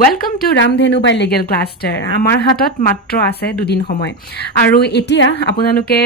Welcome to Ramdhenu by Legal Cluster. Amar hatot matro ase dudin homoy. Aru etia apunaloke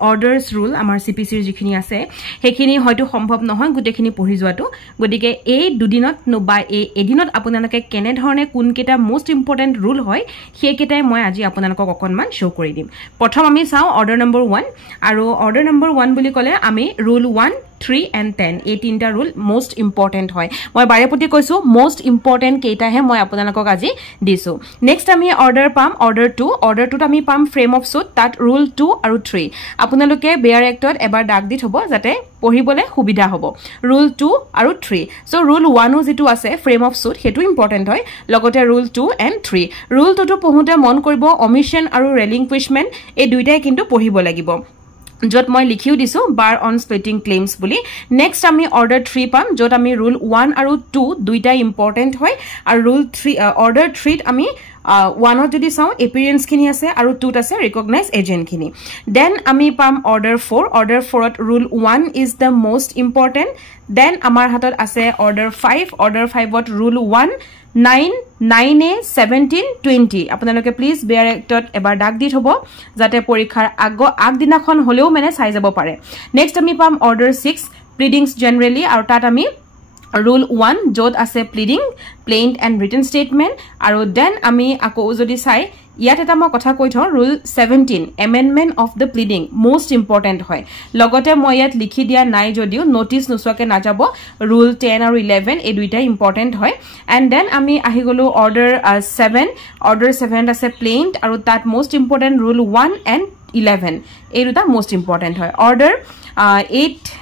orders rule amar CPC jikhini ase. Hekhini hoyto sombhob nohoy gutekhini pohi joatu. Godike ei dudinot no ba ei edinot apunaloke kene dhorone kun keta most important rule hoy he ketai moi aji apunaloko okonman show kori dim. Prothom ami sao order number 1 aru order number 1 buli kole ami rule 1 3 and 10 এই তিনটা rule most important হয় মই বাৰেপতি কৈছো most important কেইটা হে মই আপোনালোকক আজি দিছো নেক্সট আমি অর্ডার পাম অর্ডার 2 ত আমি পাম ফ্রেম অফ সুট তাত রুল 2 আৰু 3 আপোনালোকে বেয়াৰ এক্টত এবাৰ ডাক দি থব যাতে পঢ়িবলে সুবিধা হ'ব ৰুল 2 আৰু 3 সো রুল 1 ও যেটো আছে ফ্রেম অফ সুট হেতু ইম্পর্টেন্ট হয় লগতে রুল 2 and 3 রুল 2 টো পঢ়োতে মন কৰিব অমিশন আৰু ৰেলিংকুইশমেন্ট এই দুইটাই কিন্তু পঢ়িব লাগিব jot moi likhiu disu bar on splitting claims buli next ami order 3 pam jot ami rule 1 aru 2 duita important hoy ar rule 3 order 3 ami 1 ot jodi sao appearance khini ase aru 2 ase recognize agent khini then ami pam order 4 ot rule 1 is the most important then amar hatot ase order 5 ot rule 1 9a 17 20 আপোনালোকে please বেয়াৰ এক্টত এবাৰ ডাক দি থব যাতে পৰীক্ষাৰ আগদিনাখন হলেও মানে চাই যাব পাৰে নেক্সট আমি পাম অৰ্ডাৰ 6 প্লিডিংছ জেনাৰেলি আৰু তাত আমি rule 1 jot ase pleading plain and written statement aru then ami ako jodi sai yat eta mo kotha koi thon rule 17 amendment of the pleading most important hoy logote moi yat likhi dia nai jodiu notice nuswake na jabo rule 10 aru 11 e duita important hoy and then ami ahi golu order 7 ase plain aru tat most important rule 1 and 11 e duta most important hoy order 8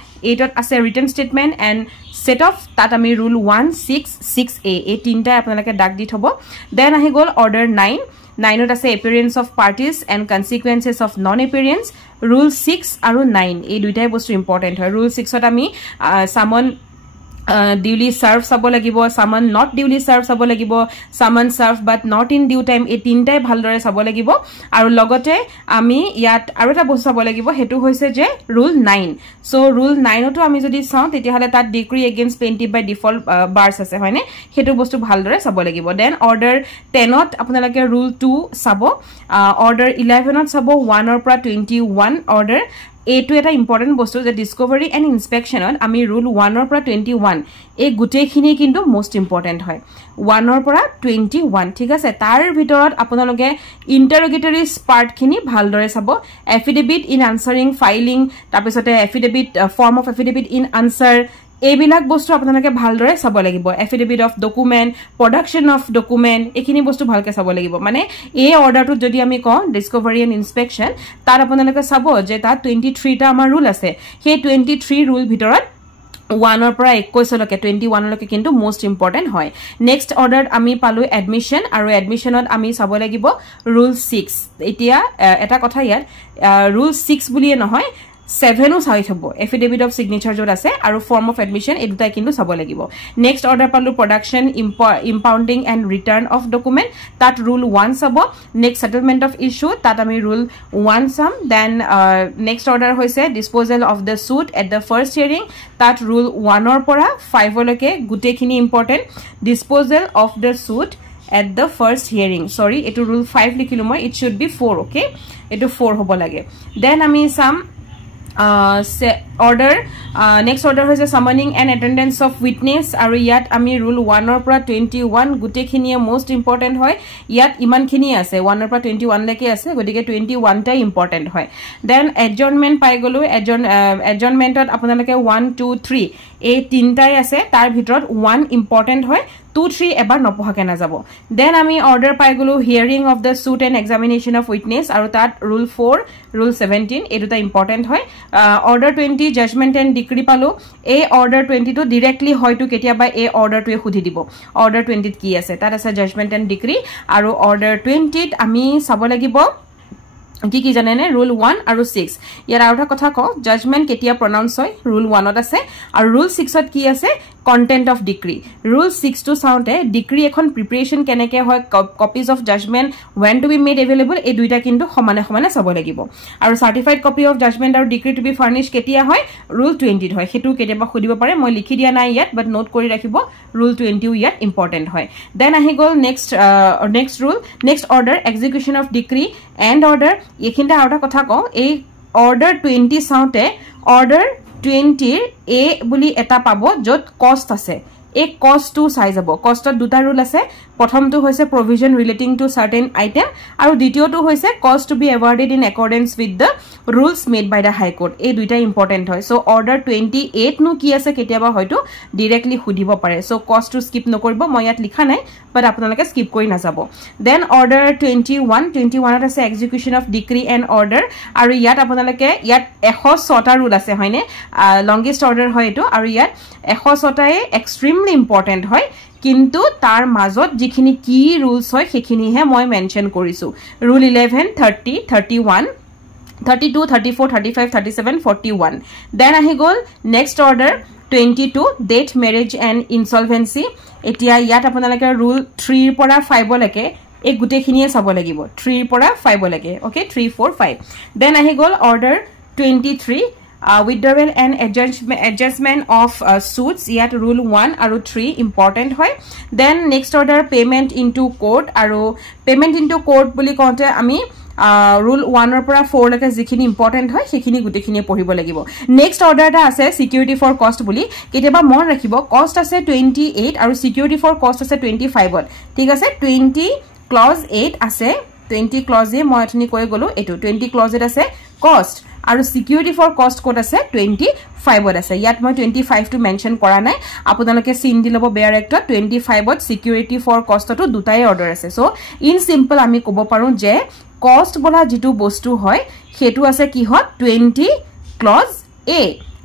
ot ase written statement and set of tat ami rule 166a e tinta apnalake dak di thobo then ahi gol order 9 ot ase appearance of parties and consequences of non appearance rule 6 aru 9 e duitai bostu important hoy rule 6 ot ami summon duly served sabo lagibo summon not duly served sabo lagibo summon served but not in due time e tintai bhaldore sabo lagibo aru logote ami yat aru eta bostu sabo lagibo hetu hoise je rule 9 so rule 9 oto ami jodi saw teti hale tat decree against plaintiff by default bars ase hoine hetu bostu bhaldore sabo lagibo then order 10 ot apnalake rule 2 sabo order 11 ot sabo 1 or pra 21 order এটো এটা important বস্তু যে Discovery and ইনস্পেকশনত আমি rule 1 পৰা 21 এই গুটেখিনি কিন্তু most important হয় 1 পৰা 21 ঠিক আছে তাৰ ভিতৰত আপোনালোকে ইন্টাৰোগেটৰিজ পাৰ্ট খিনি ভালদৰে চাব এফিডেভিট ইন আনসাৰিং ফাইলিং তাৰপিছতে affidavit form of affidavit in answer এইবিলাক বস্তু আপোনালোকে ভালদৰে চাব লাগিব affidavit of document production of document এখিনি বস্তু ভালকে চাব লাগিব মানে এই অৰ্ডাৰটো যদি আমি ক ডিসকভাৰি এন্ড ইনস্পেকশন তাৰ আপোনালোকে চাব যে তা 23 টা আমাৰ ৰুল আছে সেই 23 ৰুল ভিতৰত 1 or pra 21 লকে 21 লকে কিন্তু মোস্ট ইম্পৰ্টেন্ট হয় নেক্সট অৰ্ডাৰ আমি পালো এডমিশন আৰু এডমিশনত আমি চাব লাগিব রুল 6 এতিয়া এটা কথা ইয়াত রুল 6 বুলিয়ে নহয় 7 ও চাই থব এফিডেভিট অফ সিগনেচার জোট আছে আৰু ফর্ম অফ এডমিশন এই দুটাই কিন্তু চাব লাগিব নেক্সট অর্ডার পালো production impounding and return of document তাত রুল 1 চাব নেক্সট সেটেলমেন্ট অফ ইস্যু তাত আমি রুল 1 চাম দেন নেক্সট অর্ডার হৈছে disposal of the suit at the first hearing তাত রুল 1 or পৰা 5 লকে গুটেখিনি important disposal of the suit at the first hearing sorry etu rule 5 likhilu moi it should be 4 okay etu 4 hobo lage then ami some order next order hoise summoning and attendance of witness aru yat ami rule 1 or pra 21 gute khinie most important hoy yat iman khini ase 1 or pra 21 leke ase godike 21 ta important hoy then adjournment pai golu adjournment ot apunalake 1 2 3 এই তিনটাই আছে তার ভিতৰত 1 important হয় 2 3 এবাৰ নপহাকে না যাব then আমি অৰ্ডাৰ পাই গলো hearing of the suit and examination of witness আৰু তাত রুল 4 রুল 17 এই দুটা ইম্পর্টেন্ট হয় অর্ডার 20 জাজমেন্ট এন্ড ডিক্রি পালো এই অর্ডার 20 তো ডাইরেক্টলি হয়তো কেতিয়াবা এই অৰ্ডাৰটোৱে খুদি দিব অৰ্ডাৰ 20 কি আছে তাত আছে জাজমেন্ট এন্ড ডিক্ৰি আৰু অৰ্ডাৰ 20 আমি চাব লাগিব কি জানেনে ৰুল 1 আৰু 6 ইয়াৰ আউটা কথা ক জাজমেন্ট কেতিয়া প্ৰনাউন্স হয় ৰুল 1 ত আছে আৰু রুল 6 ত কি আছে content of decree. Rule 6 to sound decree ekhon preparation keneke hoy copies of judgment when to be made available e duita kintu homane homane sabo lagibo aru certified copy of judgment or decree to be furnished ketia hoy rule 20 hoy hetu keteba khudibo pare moi likhi dia na yet but note kori rakhibo rule 20 yet important hoy then ahi gol next rule next order execution of decree and order ekhinda auta kotha ko ei order 20 sound order 20 a বুলি এটা পাবো যত কষ্ট আছে এই কষ্ট two size হ'ব কষ্টত দুটা রুল আছে প্ৰথমটো হৈছে provision relating to certain item আৰু দ্বিতীয়টো হৈছে cost to be awarded in accordance with the rules made by the high court এই দুইটা ইম্পৰ্টেন্ট হয় সো order 28 নো কি আছে কেতিয়াবা হয়তো ডাইৰেক্টলি খুদিব পাৰে সো cost to skip নকৰিব মই ইয়াত লিখা নাই but আপোনালোকে skip কৰি না যাব then order 21 আছে execution of decree and order আৰু ইয়াত আপোনালোকে ইয়াত 106 টা ৰুল আছে হয়নে longest order হয় এটো আৰু ইয়াত 106 টাই extremely important হয় কিন্তু তাৰ মাজত যিখিনি কি ৰুলস হয় সেখিনি হে মই মেনশন কৰিছো rule 11 30 31 32 34 35 37 41 then ahi gol next order 22 date marriage and insolvency etia yat আপোনালোকে rule 3 ৰ পৰা 5 লৈকে এই গুটেখিনিয়ে চাব লাগিব 3 ৰ পৰা 5 লৈকে okay 3 4 5 then ahi gol order 23 withdrawal and adjustment of suits yet rule 1 aru 3 important hoy then next order payment into court aru payment into court boli konte ami rule 1 or pora 4 leke jikhini important hoy sekhini gutekhini পঢ়িব লাগিব next order ta ase security for cost boli keteba mon rakhibo cost ase 28 aru security for cost ase 25 ঠিক আছে 20 clause 8 ase 20 clause e moi athini koi golo etu 20 clause et ase cost আৰু security for cost code আছে 25 আছে ইয়াত মই 25 টো mention কৰা নাই আপোনালোকে সিন দি লব বেয়াৰ একটা 25 ত security for cost তো দুটাই অৰ্ডাৰ আছে সো ইন সিম্পল আমি কব পাৰো যে cost বলা যেটো বস্তু হয় হেতু আছে কি হয় 20 clause a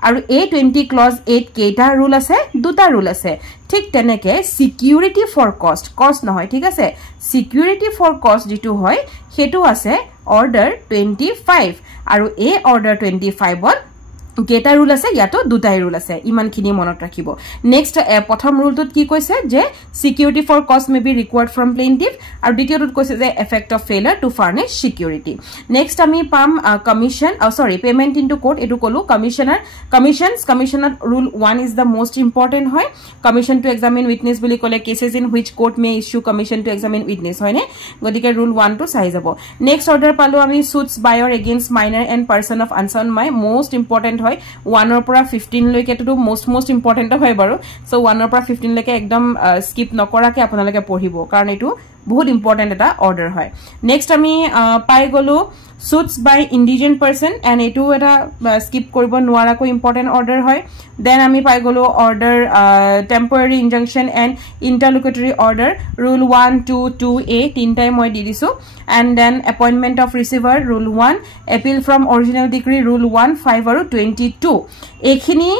আৰু a20 clause 8 কেটা রুল আছে দুটা রুল আছে ঠিক তেনেকে security for cost নহয় ঠিক আছে security for cost যেটো হয় হেতু আছে order 25 আৰু a order 25 ত কেটা ৰুল আছে ইয়াতো দুটাই ৰুল আছে ইমানখিনি মনত ৰাখিব নেক্সট প্ৰথম রুলটোত কি কৈছে যে security for cost may be required from plaintiff আৰু দ্বিতীয়টোত কৈছে যে effect of failure to furnish security next আমি পাম commission payment into court এটো কলো commissioner rule 1 is the most important হয় commission to examine witness বুলি কলে cases in which court may issue commission to examine witness হয়নে গতিকে rule 1 to চাই যাব next order পালো আমি suits by or against minor and person of unsound my most important হয় 1 or পৰা 15 লৈকে তো most important হয় বাৰু সো 1 or পৰা 15 লৈকে একদম স্কিপ নকৰাকে আপোনালোকে পঢ়িব কাৰণ এটো বহুত ইম্পৰ্টেন্ট এটা অৰ্ডাৰ হয় নেক্সট আমি পাই গলো suits by indigent person and etu eta skip koribo nuara ko important order hoy then ami pai golo order temporary injunction and interlocutory order rule 1 2 2a tin time moi di disu and then appointment of receiver rule 1 appeal from original decree rule 1 5 aru 22 ekhini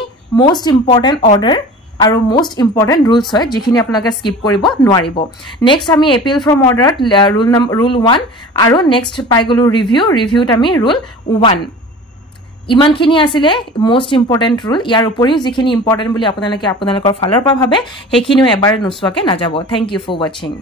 most important order আৰু most important rules হয় যিখিনি আপোনালোকে skip কৰিব নোৱাৰিব next আমি appeal from order rule 1 আৰু next পাই গলো ৰিভিউত আমি rule 1 ইমানখিনি আছিল most important rule ইয়াৰ উপৰিও যিখিনি important বুলি আপোনালোকৰ ফালৰ পৰা ভাবে হেখিনিও এবাৰ নুসুৱাকে না যাব thank you for watching